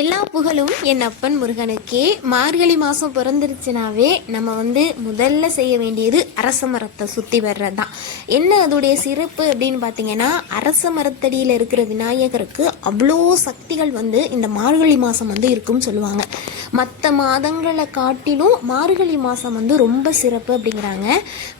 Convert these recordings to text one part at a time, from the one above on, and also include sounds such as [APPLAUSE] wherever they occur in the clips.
எல்லா புகழும் என் அப்பன் முருகனுக்கே. மார்கழி மாதம் பிறந்துருச்சுனாவே நம்ம வந்து முதல்ல செய்ய வேண்டியது அரச மரத்தை சுற்றி வர்றது தான் என்ன அதோடைய சிறப்பு அப்படின்னு பார்த்தீங்கன்னா அரச மரத்தடியில் இருக்கிற விநாயகருக்கு அவ்வளோ சக்திகள் வந்து இந்த மார்கழி மாதம் வந்து இருக்கும்னு சொல்லுவாங்க. மற்ற மாதங்களை காட்டிலும் மார்கழி மாதம் வந்து ரொம்ப சிறப்பு அப்படிங்கிறாங்க.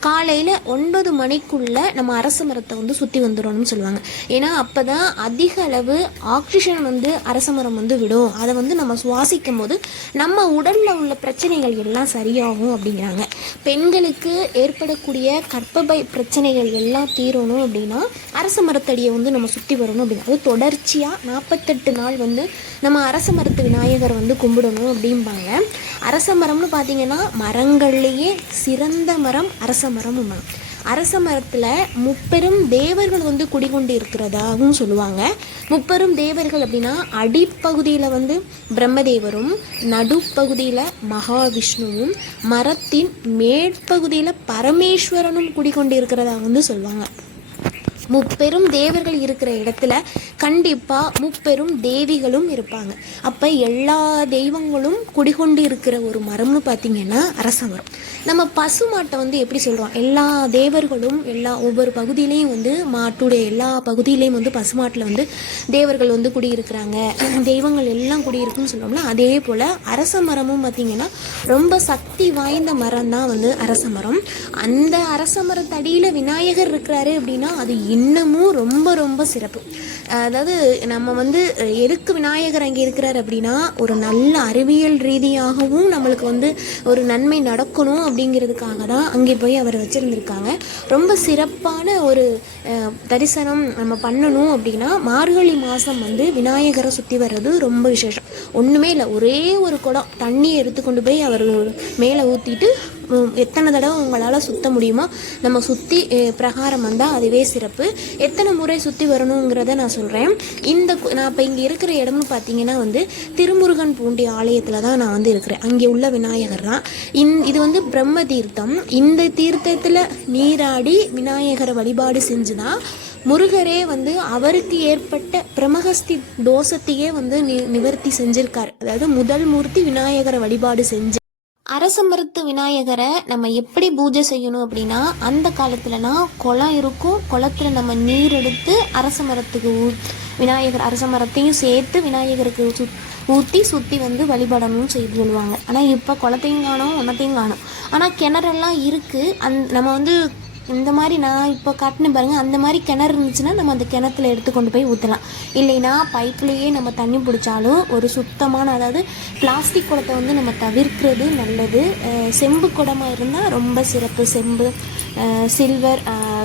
காலையில் ஒன்பது மணிக்குள்ள நம்ம அரச மரத்தை வந்து சுற்றி வந்துடணும்னு சொல்லுவாங்க. ஏன்னா அப்போ தான் அதிக அளவு ஆக்சிஜன் வந்து அரச மரம் வந்து விடும். அதை வந்து நம்ம சுவாசிக்கும் போது நம்ம உடலில் உள்ள பிரச்சனைகள் எல்லாம் சரியாகும் அப்படிங்கிறாங்க. பெண்களுக்கு ஏற்படக்கூடிய கற்பபை பிரச்சனைகள் எல்லாம் தீரணும் அப்படின்னா அரச மரத்தடியை வந்து நம்ம சுற்றி வரணும் அப்படின்னா அது தொடர்ச்சியாக நாற்பத்தெட்டு நாள் வந்து நம்ம அரச மரத்து விநாயகரை வந்து கும்பிடணும் அப்படிம்பாங்க. அரச மரம்னு பார்த்தீங்கன்னா மரங்கள்லேயே சிறந்த மரம் அரச மரம் அரச மரத்தில் முப்பெரும் தேவர்கள் வந்து குடிகொண்டு இருக்கிறதாகவும் சொல்லுவாங்க. முப்பெரும் தேவர்கள் அப்படின்னா அடிப்பகுதியில் வந்து பிரம்மதேவரும் நடுப்பகுதியில் மகாவிஷ்ணுவும் மரத்தின் மேற்பகுதியில் பரமேஸ்வரனும் குடிகொண்டு இருக்கிறதா வந்து சொல்லுவாங்க. முப்பெரும் தேவர்கள் இருக்கிற இடத்துல கண்டிப்பாக முப்பெரும் தேவிகளும் இருப்பாங்க. அப்போ எல்லா தெய்வங்களும் குடிகொண்டு இருக்கிற ஒரு மரம்னு பார்த்தீங்கன்னா அரச மரம் நம்ம பசு மாட்டை வந்து எப்படி சொல்கிறோம் எல்லா தேவர்களும் எல்லா ஒவ்வொரு பகுதியிலையும் வந்து மாட்டுடைய எல்லா பகுதியிலையும் வந்து பசுமாட்டில் வந்து தேவர்கள் வந்து குடியிருக்கிறாங்க. [CLEARS THROAT] தெய்வங்கள் எல்லாம் குடியிருக்குன்னு சொல்லுவோம்ல அதே போல் அரச மரமும் பார்த்திங்கன்னா ரொம்ப சக்தி வாய்ந்த மரம் தான் வந்து அரச மரம் அந்த அரச மரத்தடியில் விநாயகர் இருக்கிறாரு அப்படின்னா அது இன்னமும் ரொம்ப ரொம்ப சிறப்பு. அதாவது நம்ம வந்து எதுக்கு விநாயகர் அங்கே இருக்கிறார் அப்படின்னா ஒரு நல்ல அறிவியல் ரீதியாகவும் நம்மளுக்கு வந்து ஒரு நன்மை நடக்கணும் அப்படிங்கிறதுக்காக தான் அங்கே போய் அவர் வச்சுருந்துருக்காங்க. ரொம்ப சிறப்பான ஒரு தரிசனம் நம்ம பண்ணணும் அப்படின்னா மார்கழி மாதம் வந்து விநாயகரை சுற்றி வர்றது ரொம்ப விசேஷம். ஒன்றுமே இல்லை ஒரே ஒரு குடம் தண்ணியை எடுத்துக்கொண்டு போய் அவர் மேலே ஊற்றிட்டு எத்தனை தடவை உங்களால் சுற்ற முடியுமோ நம்ம சுற்றி பிரகாரம் வந்தால் அதுவே சிறப்பு. எத்தனை முறை சுற்றி வரணுங்கிறத நான் சொல்கிறேன் இந்த நான் இப்போ இங்கே இருக்கிற இடம்னு பார்த்தீங்கன்னா வந்து திருமுருகன் பூண்டி ஆலயத்தில் தான் நான் வந்து இருக்கிறேன். அங்கே உள்ள விநாயகர் தான். இந் இது வந்து பிரம்ம தீர்த்தம். இந்த தீர்த்தத்தில் நீராடி விநாயகரை வழிபாடு செஞ்சு தான் முருகரே வந்து அவருக்கு ஏற்பட்ட பிரமகஸ்தி தோஷத்தையே வந்து நி நிவர்த்தி செஞ்சிருக்கார். அதாவது முதல் மூர்த்தி விநாயகரை வழிபாடு செஞ்சு அரச மரத்து விநாயகரை நம்ம எப்படி பூஜை செய்யணும் அப்படின்னா அந்த காலத்துலனா குளம் இருக்கும். குளத்துல நம்ம நீர் எடுத்து அரச மரத்துக்கு ஊ விநாயகர் அரச மரத்தையும் சேர்த்து விநாயகருக்கு சு ஊற்றி சுற்றி வந்து வழிபடணும்னு செய்து சொல்லுவாங்க ஆனால் இப்போ குளத்தையும் காணும் ஒன்றத்தையும் காணும். ஆனால் கிணறெல்லாம் இருக்குது அந் நம்ம வந்து இந்த மாதிரி நான் இப்போ காட்டின பாருங்கள் அந்த மாதிரி கிணறு இருந்துச்சுன்னா நம்ம அந்த கிணத்துல எடுத்து கொண்டு போய் ஊற்றலாம் இல்லைன்னா பைப்லேயே நம்ம தண்ணி பிடிச்சாலும் ஒரு சுத்தமான அதாவது பிளாஸ்டிக் குடத்தை வந்து நம்ம தவிர்க்கிறது நல்லது. செம்பு குடமாக இருந்தால் ரொம்ப சிறப்பு. செம்பு சில்வர்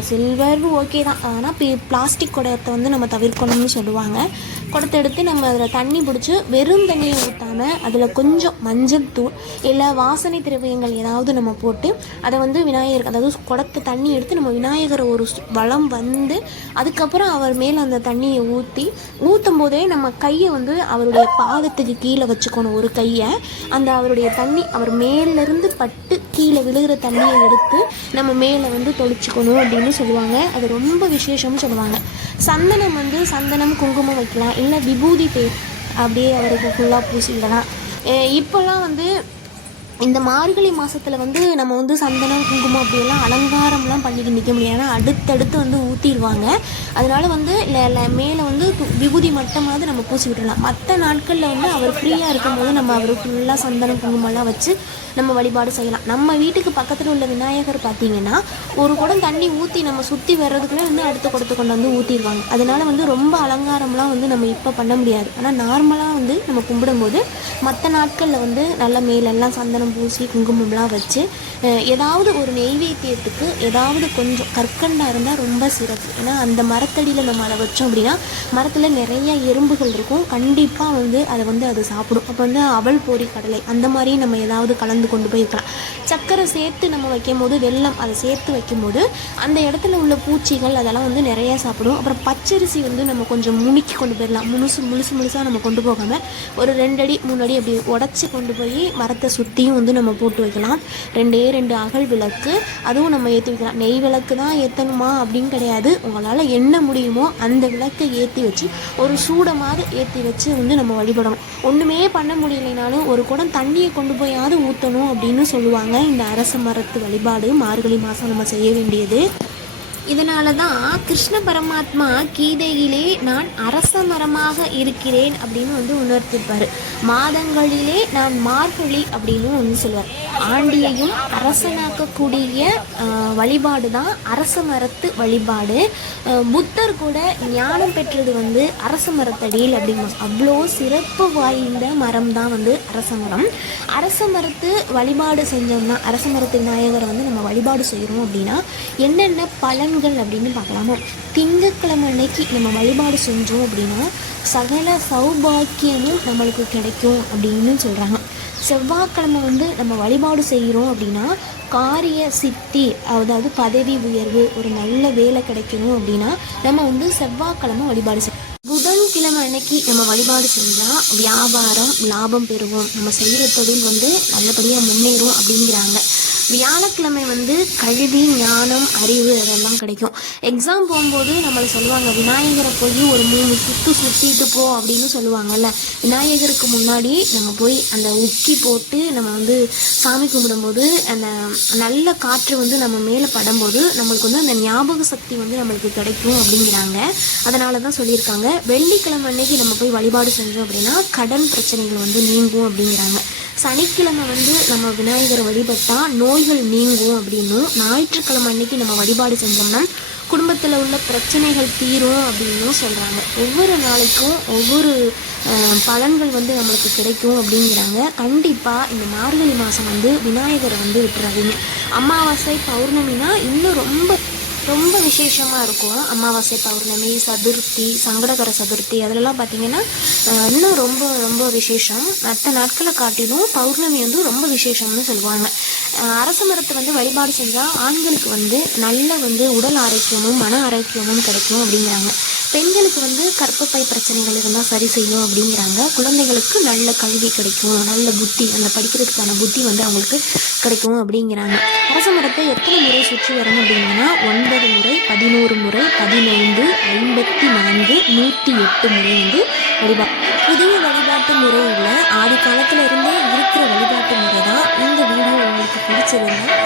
சில்வர் ஓகே தான். ஆனால் பி பிளாஸ்டிக் குடத்தை வந்து நம்ம தவிர்க்கணும்னு சொல்லுவாங்க. குடத்தை எடுத்து நம்ம அதில் தண்ணி பிடிச்சி வெறும் தண்ணியை ஊற்றாமல் அதில் கொஞ்சம் மஞ்சள் தூள் இல்லை வாசனை திரவியங்கள் ஏதாவது நம்ம போட்டு அதை வந்து விநாயகர் அதாவது குடத்தை தண்ணி எடுத்து நம்ம விநாயகரை ஒரு வளம் வந்து அதுக்கப்புறம் அவர் மேலே அந்த தண்ணியை ஊற்றி ஊற்றும் போதே நம்ம கையை வந்து அவருடைய பாதத்துக்கு கீழே வச்சுக்கணும் ஒரு கையை. அந்த அவருடைய தண்ணி அவர் மேலேருந்து பட்டு கீழே விழுகிற தண்ணியை எடுத்து நம்ம மேலே வந்து தொளிச்சுக்கணும் அப்படின்னு சொல்லுவாங்க. அது ரொம்ப விசேஷம்னு சொல்லுவாங்க. சந்தனம் வந்து சந்தனம் குங்குமம் வைக்கலாம். இல்லை விபூதி தே அப்படியே அவருக்கு ஃபுல்லாக பூசிக்கலாம் இப்போல்லாம் வந்து இந்த மார்கழி மாதத்தில் வந்து நம்ம வந்து சந்தனம் குங்குமம் அப்படியெல்லாம் அலங்காரம்லாம் பண்ணிட்டு நிற்க முடியாது. ஏன்னா அடுத்தடுத்து வந்து ஊற்றிடுவாங்க அதனால் வந்து மேலே வந்து விபூதி மட்டமாவது நம்ம பூசி விட்டுடலாம் மற்ற நாட்களில் வந்து அவர் ஃப்ரீயாக இருக்கும்போது நம்ம அவர் ஃபுல்லாக சந்தனம் குங்குமம்லாம் வச்சு நம்ம வழிபாடு செய்யலாம். நம்ம வீட்டுக்கு பக்கத்தில் உள்ள விநாயகர் பார்த்தீங்கன்னா ஒரு குடம் தண்ணி ஊற்றி நம்ம சுற்றி வர்றதுக்குள்ளே வந்து அடுத்த குடத்தை கொண்டு வந்து ஊற்றிடுவாங்க அதனால வந்து ரொம்ப அலங்காரம்லாம் வந்து நம்ம இப்போ பண்ண முடியாது. ஆனால் நார்மலாக வந்து நம்ம கும்பிடும்போது மற்ற நாட்களில் வந்து நல்ல மேலெல்லாம் சந்தனம் பூசி குங்குமம்லாம் வச்சு ஏதாவது ஒரு நெய்வேத்தியத்துக்கு ஏதாவது கொஞ்சம் கற்கண்டாக இருந்தால் ரொம்ப சிறப்பு. ஏன்னா அந்த மரத்தடியில் நம்ம அதை வச்சோம் அப்படின்னா மரத்தில் நிறைய எறும்புகள் இருக்கும். கண்டிப்பாக வந்து அதை வந்து அது சாப்பிடும். அப்போ வந்து அவள் போரி கடலை அந்த மாதிரி நம்ம ஏதாவது கலந்து கொண்டு போய் வைக்கலாம். சர்க்கரை சேர்த்து நம்ம வைக்கும் போது வெள்ளம் அதை சேர்த்து வைக்கும்போது அந்த இடத்துல உள்ள பூச்சிகள் அதெல்லாம் வந்து நிறையா சாப்பிடும். அப்புறம் பச்சரிசி வந்து நம்ம கொஞ்சம் முணுக்கி கொண்டு போயிடலாம். முழுசு முழுசு முழுசாக நம்ம கொண்டு போகாமல் ஒரு ரெண்டு அடி மூணு அடி அப்படி உடச்சி கொண்டு போய் மரத்தை சுற்றியும் வந்து நம்ம போட்டு வைக்கலாம். ரெண்டே ரெண்டு அகல் விளக்கு அதுவும் நம்ம ஏற்றி வைக்கலாம். நெய் விளக்கு தான் ஏற்றணுமா அப்படின்னு கிடையாது. உங்களால் என்ன முடியுமோ அந்த விளக்கை ஏற்றி வச்சு ஒரு சூடமாக ஏற்றி வச்சு வந்து நம்ம வழிபடணும். ஒன்றுமே பண்ண முடியலைனாலும் ஒரு குடம் தண்ணியை கொண்டு போயாவது ஊற்றணும் அப்படின்னு சொல்லுவாங்க. இந்த அரச மரத்து வழிபாடு மார்கழி மாதம் நம்ம செய்ய வேண்டியது. இதனால தான் கிருஷ்ண பரமாத்மா கீதையிலே நான் அரச மரமாக இருக்கிறேன் அப்படின்னு வந்து உணர்த்திருப்பார். மாதங்களிலே நான் மார்கழி அப்படின்னு வந்து சொல்லுவார். ஆண்டியையும் அரசனாக்கக்கூடிய வழிபாடு தான் அரச மரத்து வழிபாடு. புத்தர் கூட ஞானம் பெற்றது வந்து அரச மரத்தடியில் அப்படிங்கும் அவ்வளோ சிறப்பு வாய்ந்த மரம் தான் வந்து அரச மரம். அரச மரத்து வழிபாடு செஞ்சோம்னா அரச மரத்து விநாயகரை வந்து நம்ம வழிபாடு செய்கிறோம் அப்படின்னா என்னென்ன பலன்கள் அப்படின்னு பார்க்கலாமா? திங்கட்கிழமை அன்னைக்கு நம்ம வழிபாடு செஞ்சோம் அப்படின்னா சகல சௌபாக்கியமும் நம்மளுக்கு கிடைக்கும் அப்படின்னு சொல்கிறாங்க செவ்வாய்க்கிழமை வந்து நம்ம வழிபாடு செய்கிறோம் அப்படின்னா காரிய சித்தி அதாவது பதவி உயர்வு ஒரு நல்ல வேலை கிடைக்கணும் அப்படின்னா நம்ம வந்து செவ்வாய்க்கிழமை வழிபாடு செய்யணும் புதன்கிழமை அன்னைக்கு நம்ம வழிபாடு செஞ்சால் வியாபாரம் லாபம் பெறுவோம். நம்ம செய்கிற தொழில் வந்து நல்லபடியாக முன்னேறும் அப்படிங்கிறாங்க. வியாழக்கிழமை வந்து கல்வி ஞானம் அறிவு அதெல்லாம் கிடைக்கும். எக்ஸாம் போகும்போது நம்மளை சொல்லுவாங்க விநாயகரை போய் ஒரு மூணு சுற்று சுற்றிட்டு போ அப்படின்னு சொல்லுவாங்கல்ல. விநாயகருக்கு முன்னாடி நம்ம போய் அந்த உக்கி போட்டு நம்ம வந்து சாமி கும்பிடும்போது அந்த நல்ல காற்று வந்து நம்ம மேலே படும்போது நம்மளுக்கு வந்து அந்த ஞாபக சக்தி வந்து நம்மளுக்கு கிடைக்கும் அப்படிங்கிறாங்க. அதனால தான் சொல்லியிருக்காங்க. வெள்ளிக்கிழமை அன்னைக்கு நம்ம போய் வழிபாடு செஞ்சோம் அப்படின்னா கடன் பிரச்சனைகள் வந்து நீங்கும் அப்படிங்கிறாங்க. சனிக்கிழமை வந்து நம்ம விநாயகரை வழிபட்டால் நோய்கள் நீங்கும் அப்படின்னும் ஞாயிற்றுக்கிழமை அன்னைக்கு நம்ம வழிபாடு செஞ்சோம்னா குடும்பத்தில் உள்ள பிரச்சனைகள் தீரும் அப்படின்னும் சொல்கிறாங்க ஒவ்வொரு நாளைக்கும் ஒவ்வொரு பலன்கள் வந்து நம்மளுக்கு கிடைக்கும் அப்படிங்கிறாங்க. கண்டிப்பாக இந்த மார்கழி மாதம் வந்து விநாயகரை வந்து விட்டுறாதீங்க. அமாவாசை பௌர்ணமினா இன்னும் ரொம்ப ரொம்ப விசேஷமாக இருக்கும். அமாவாசை பௌர்ணமி சதுர்த்தி சங்கடகர சதுர்த்தி அதிலலாம் பார்த்தீங்கன்னா இன்னும் ரொம்ப ரொம்ப விசேஷம். மற்ற நாட்களை காட்டிலும் பௌர்ணமி வந்து ரொம்ப விசேஷம்னு சொல்லுவாங்க. அரச மரத்தை வந்து வழிபாடு செஞ்சால் ஆண்களுக்கு வந்து நல்ல வந்து உடல் ஆரோக்கியமும் மன ஆரோக்கியமும் கிடைக்கும் அப்படிங்கிறாங்க. பெண்களுக்கு வந்து கற்பப்பை பிரச்சனைகள் இருந்தால் சரி செய்யும் அப்படிங்கிறாங்க. குழந்தைகளுக்கு நல்ல கல்வி கிடைக்கும் நல்ல புத்தி அந்த படிக்கிறதுக்கான புத்தி வந்து அவங்களுக்கு கிடைக்கும் அப்படிங்கிறாங்க. அரச மரத்தை எத்தனை முறை சுற்றி வரணும் அப்படின்னா ஒன்பது முறை பதினோரு முறை பதினைந்து ஐம்பத்தி நான்கு நூற்றி எட்டு முறை வந்து வழிபா புதிய வழிபாட்டு முறையில் ஆதி காலத்துல இருந்தே இருக்கிற வழிபாட்டு முறை தான் இந்த வீடியோ உங்களுக்கு பிடிச்சிருந்தா